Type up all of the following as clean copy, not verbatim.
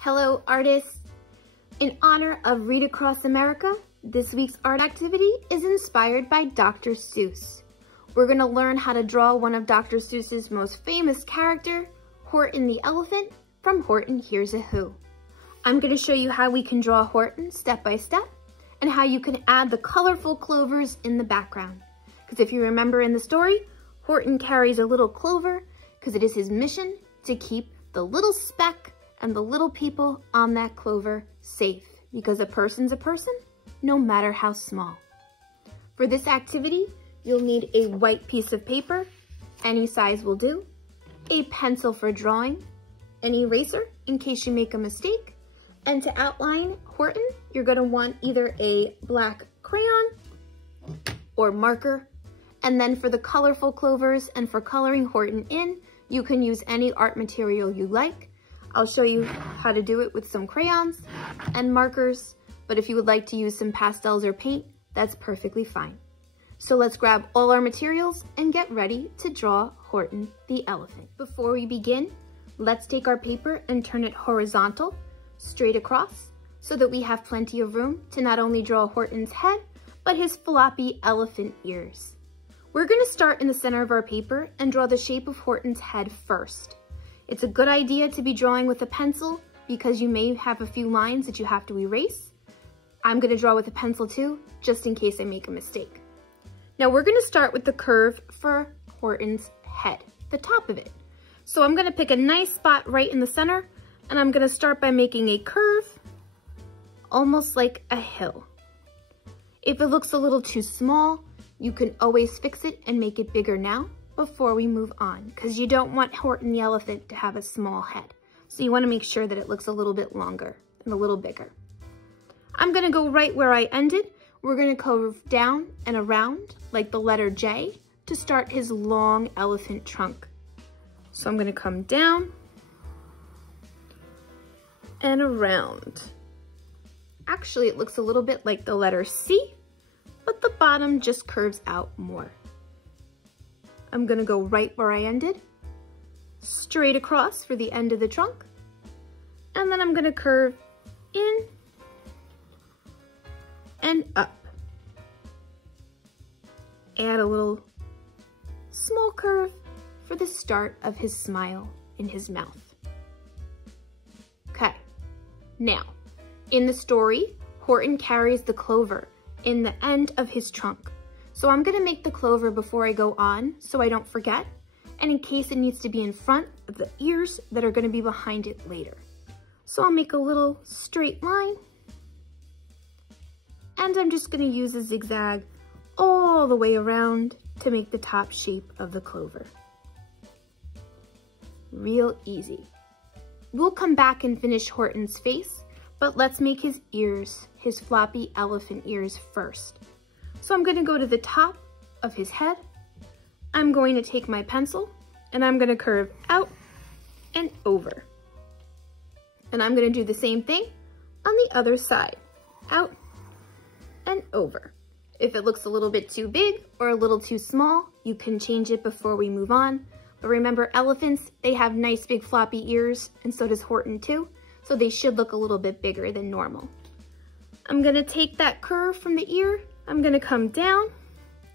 Hello, artists! In honor of Read Across America, this week's art activity is inspired by Dr. Seuss. We're going to learn how to draw one of Dr. Seuss's most famous character, Horton the Elephant, from Horton Hears a Who. I'm going to show you how we can draw Horton step by step, and how you can add the colorful clovers in the background. Because if you remember in the story, Horton carries a little clover because it is his mission to keep the little speck and the little people on that clover safe, because a person's a person, no matter how small. For this activity, you'll need a white piece of paper, any size will do, a pencil for drawing, an eraser in case you make a mistake, and to outline Horton, you're going to want either a black crayon or marker. And then for the colorful clovers and for coloring Horton in, you can use any art material you like. I'll show you how to do it with some crayons and markers, but if you would like to use some pastels or paint, that's perfectly fine. So let's grab all our materials and get ready to draw Horton the Elephant. Before we begin, let's take our paper and turn it horizontal, straight across, so that we have plenty of room to not only draw Horton's head, but his floppy elephant ears. We're going to start in the center of our paper and draw the shape of Horton's head first. It's a good idea to be drawing with a pencil because you may have a few lines that you have to erase. I'm going to draw with a pencil too, just in case I make a mistake. Now we're going to start with the curve for Horton's head, the top of it. So I'm going to pick a nice spot right in the center, and I'm going to start by making a curve, almost like a hill. If it looks a little too small, you can always fix it and make it bigger now before we move on, because you don't want Horton the Elephant to have a small head. So you want to make sure that it looks a little bit longer and a little bigger. I'm going to go right where I ended. We're going to curve down and around like the letter J to start his long elephant trunk. So I'm going to come down and around. Actually, it looks a little bit like the letter C, but the bottom just curves out more. I'm going to go right where I ended, straight across for the end of the trunk, and then I'm going to curve in and up. Add a little small curve for the start of his smile in his mouth. Okay, now, in the story, Horton carries the clover in the end of his trunk. So I'm gonna make the clover before I go on so I don't forget, and in case it needs to be in front of the ears that are gonna be behind it later. So I'll make a little straight line, and I'm just gonna use a zigzag all the way around to make the top shape of the clover. Real easy. We'll come back and finish Horton's face, but let's make his ears, his floppy elephant ears first. So I'm going to go to the top of his head. I'm going to take my pencil and I'm going to curve out and over. And I'm going to do the same thing on the other side, out and over. If it looks a little bit too big or a little too small, you can change it before we move on. But remember, elephants, they have nice big floppy ears, and so does Horton too. So they should look a little bit bigger than normal. I'm gonna take that curve from the ear, I'm gonna come down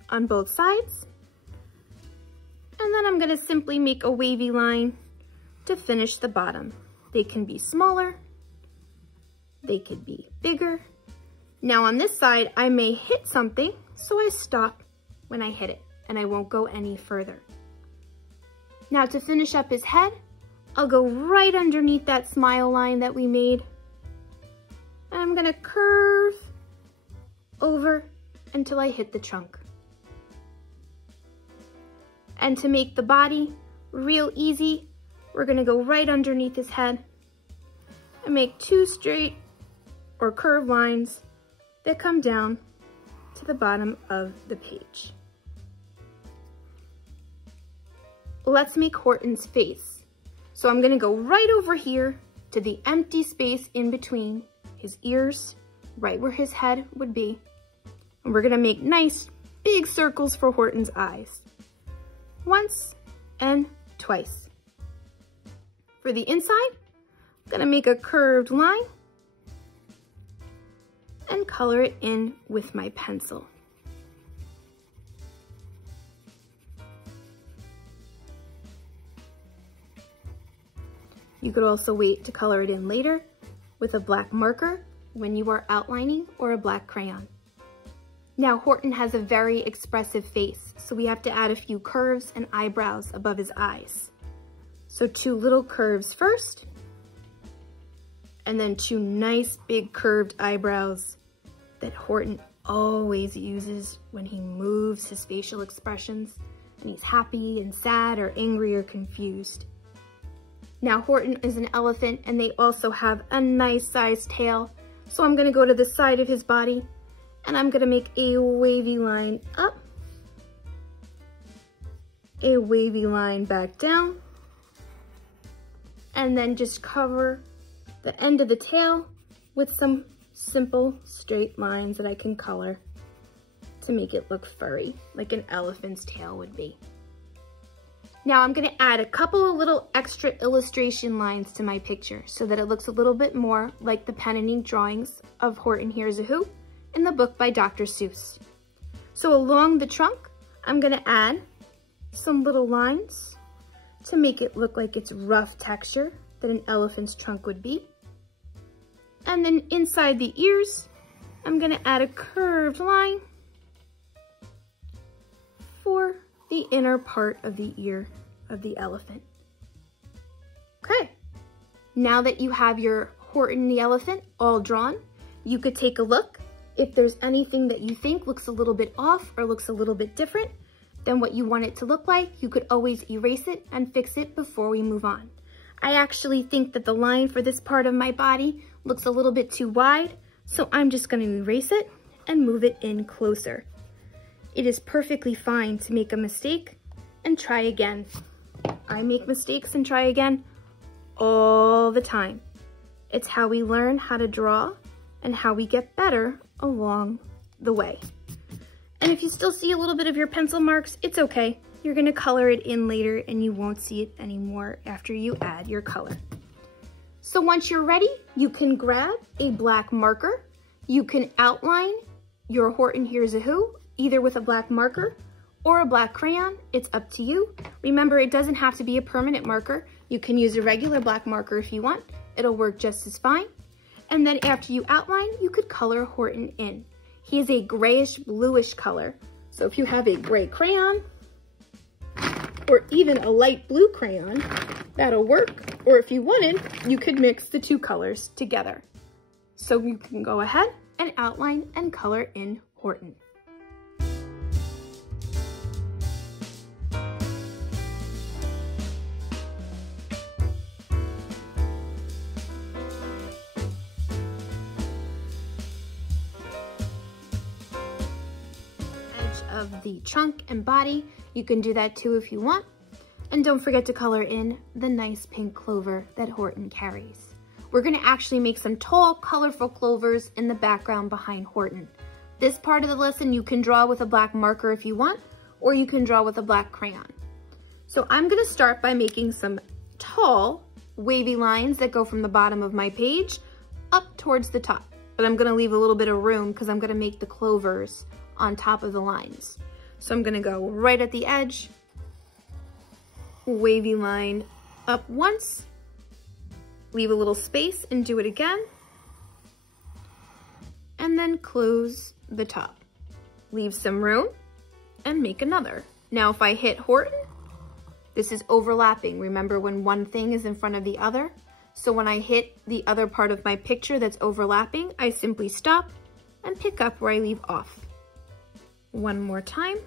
on both sides, and then I'm gonna simply make a wavy line to finish the bottom. They can be smaller, they could be bigger. Now on this side, I may hit something, so I stop when I hit it, and I won't go any further. Now to finish up his head, I'll go right underneath that smile line that we made. And I'm gonna curve over until I hit the trunk. And to make the body real easy, we're gonna go right underneath his head and make two straight or curved lines that come down to the bottom of the page. Let's make Horton's face. So I'm gonna go right over here to the empty space in between his ears, right where his head would be. And we're gonna make nice big circles for Horton's eyes. Once and twice. For the inside, I'm gonna make a curved line and color it in with my pencil. You could also wait to color it in later with a black marker when you are outlining or a black crayon. Now Horton has a very expressive face, so we have to add a few curves and eyebrows above his eyes. So 2 little curves first, and then 2 nice big curved eyebrows that Horton always uses when he moves his facial expressions and he's happy and sad or angry or confused. Now Horton is an elephant and they also have a nice sized tail. So I'm gonna go to the side of his body and I'm gonna make a wavy line up, a wavy line back down, and then just cover the end of the tail with some simple straight lines that I can color to make it look furry, like an elephant's tail would be. Now I'm gonna add a couple of little extra illustration lines to my picture so that it looks a little bit more like the pen and ink drawings of Horton Hears a Who in the book by Dr. Seuss. So along the trunk, I'm gonna add some little lines to make it look like it's rough texture that an elephant's trunk would be. And then inside the ears, I'm gonna add a curved line for the inner part of the ear of the elephant. Okay, now that you have your Horton the Elephant all drawn, you could take a look. If there's anything that you think looks a little bit off or looks a little bit different than what you want it to look like, you could always erase it and fix it before we move on. I actually think that the line for this part of my body looks a little bit too wide, so I'm just going to erase it and move it in closer. It is perfectly fine to make a mistake and try again. I make mistakes and try again all the time. It's how we learn how to draw and how we get better along the way. And if you still see a little bit of your pencil marks, it's okay. You're gonna color it in later and you won't see it anymore after you add your color. So once you're ready, you can grab a black marker. You can outline your Horton Hears a Who, either with a black marker or a black crayon. It's up to you. Remember, it doesn't have to be a permanent marker. You can use a regular black marker if you want. It'll work just as fine. And then after you outline, you could color Horton in. He is a grayish bluish color. So if you have a gray crayon or even a light blue crayon, that'll work. Or if you wanted, you could mix the 2 colors together. So you can go ahead and outline and color in Horton. Of the trunk and body. You can do that too if you want. And don't forget to color in the nice pink clover that Horton carries. We're gonna actually make some tall, colorful clovers in the background behind Horton. This part of the lesson you can draw with a black marker if you want, or you can draw with a black crayon. So I'm gonna start by making some tall, wavy lines that go from the bottom of my page up towards the top. But I'm gonna leave a little bit of room because I'm gonna make the clovers on top of the lines. So I'm gonna go right at the edge, wavy line up once, leave a little space and do it again, and then close the top. Leave some room and make another. Now if I hit Horton, this is overlapping. Remember when one thing is in front of the other? So when I hit the other part of my picture that's overlapping, I simply stop and pick up where I leave off. One more time,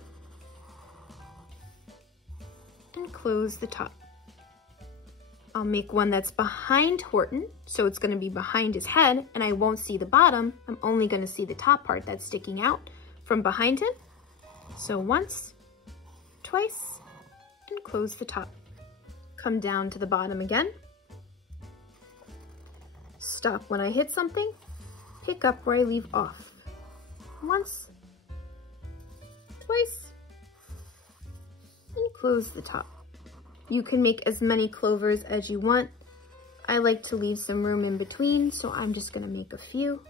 and close the top. I'll make one that's behind Horton, so it's gonna be behind his head, and I won't see the bottom. I'm only gonna see the top part that's sticking out from behind him. So once, twice, and close the top. Come down to the bottom again. Stop when I hit something, pick up where I leave off. Once, twice, and close the top. You can make as many clovers as you want. I like to leave some room in between, so I'm just gonna make a few.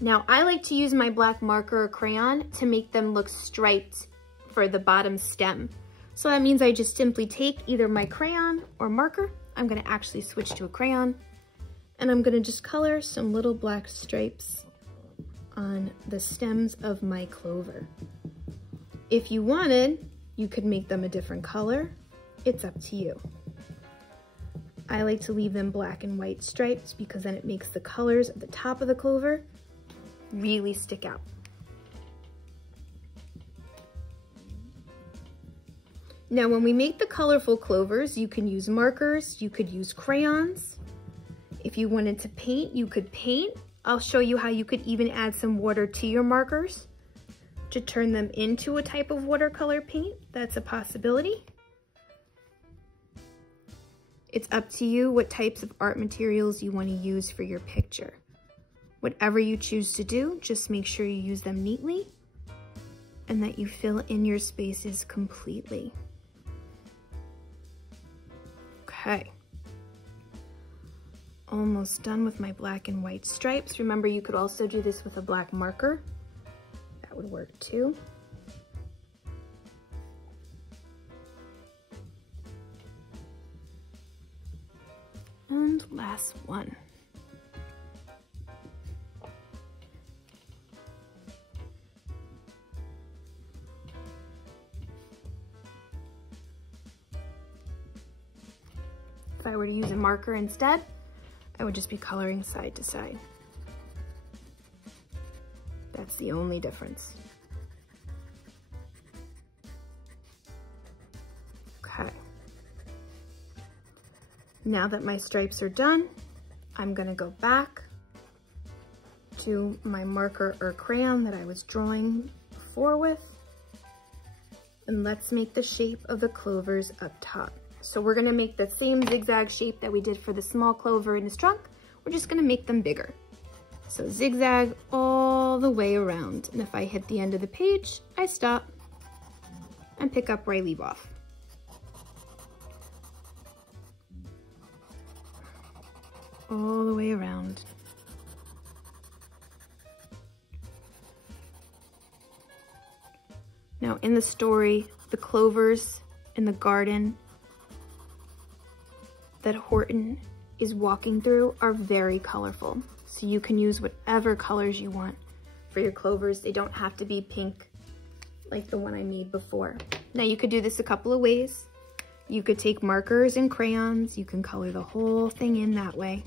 Now, I like to use my black marker or crayon to make them look striped for the bottom stem. So that means I just simply take either my crayon or marker. I'm gonna actually switch to a crayon, and I'm gonna just color some little black stripes on the stems of my clover. If you wanted, you could make them a different color. It's up to you. I like to leave them black and white stripes because then it makes the colors at the top of the clover really stick out. Now, when we make the colorful clovers, you can use markers, you could use crayons. If you wanted to paint, you could paint. I'll show you how you could even add some water to your markers to turn them into a type of watercolor paint. That's a possibility. It's up to you what types of art materials you want to use for your picture. Whatever you choose to do, just make sure you use them neatly and that you fill in your spaces completely. Okay. Almost done with my black and white stripes. Remember, you could also do this with a black marker. That would work too. And last one. If I were to use a marker instead, I would just be coloring side to side. That's the only difference. Okay. Now that my stripes are done, I'm gonna go back to my marker or crayon that I was drawing before with, and let's make the shape of the clovers up top. So we're gonna make the same zigzag shape that we did for the small clover in his trunk. We're just gonna make them bigger. So zigzag all the way around. And if I hit the end of the page, I stop and pick up where I leave off. All the way around. Now in the story, the clovers in the garden that Horton is walking through are very colorful. So you can use whatever colors you want for your clovers. They don't have to be pink like the one I made before. Now you could do this a couple of ways. You could take markers and crayons. You can color the whole thing in that way.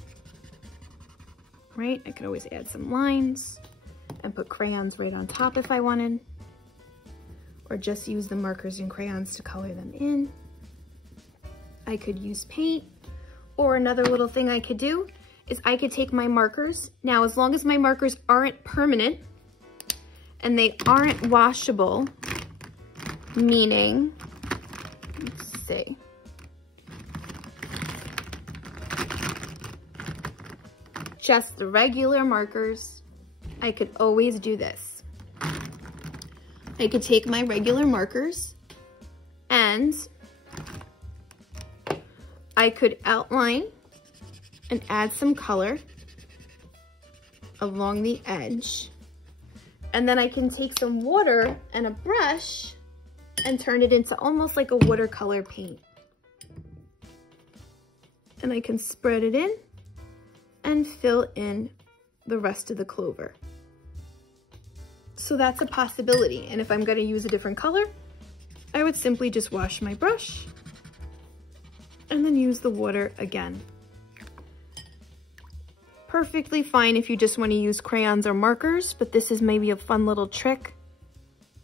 Right? I could always add some lines and put crayons right on top if I wanted. Or just use the markers and crayons to color them in. I could use paint. Or another little thing I could do is I could take my markers. Now, as long as my markers aren't permanent and they aren't washable, meaning, let's see. Just the regular markers, I could always do this. I could take my regular markers and I could outline and add some color along the edge. And then I can take some water and a brush and turn it into almost like a watercolor paint. And I can spread it in and fill in the rest of the clover. So that's a possibility. And if I'm gonna use a different color, I would simply just wash my brush and then use the water again. Perfectly fine if you just want to use crayons or markers, but this is maybe a fun little trick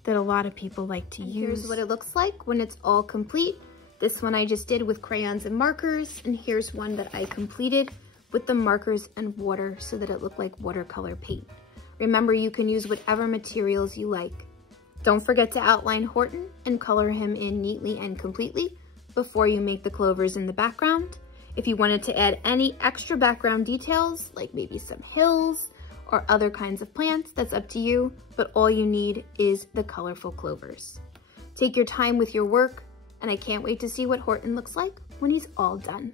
that a lot of people like to use. Here's what it looks like when it's all complete. This one I just did with crayons and markers, and here's one that I completed with the markers and water so that it looked like watercolor paint. Remember, you can use whatever materials you like. Don't forget to outline Horton and color him in neatly and completely before you make the clovers in the background. If you wanted to add any extra background details, like maybe some hills or other kinds of plants, that's up to you, but all you need is the colorful clovers. Take your time with your work and I can't wait to see what Horton looks like when he's all done.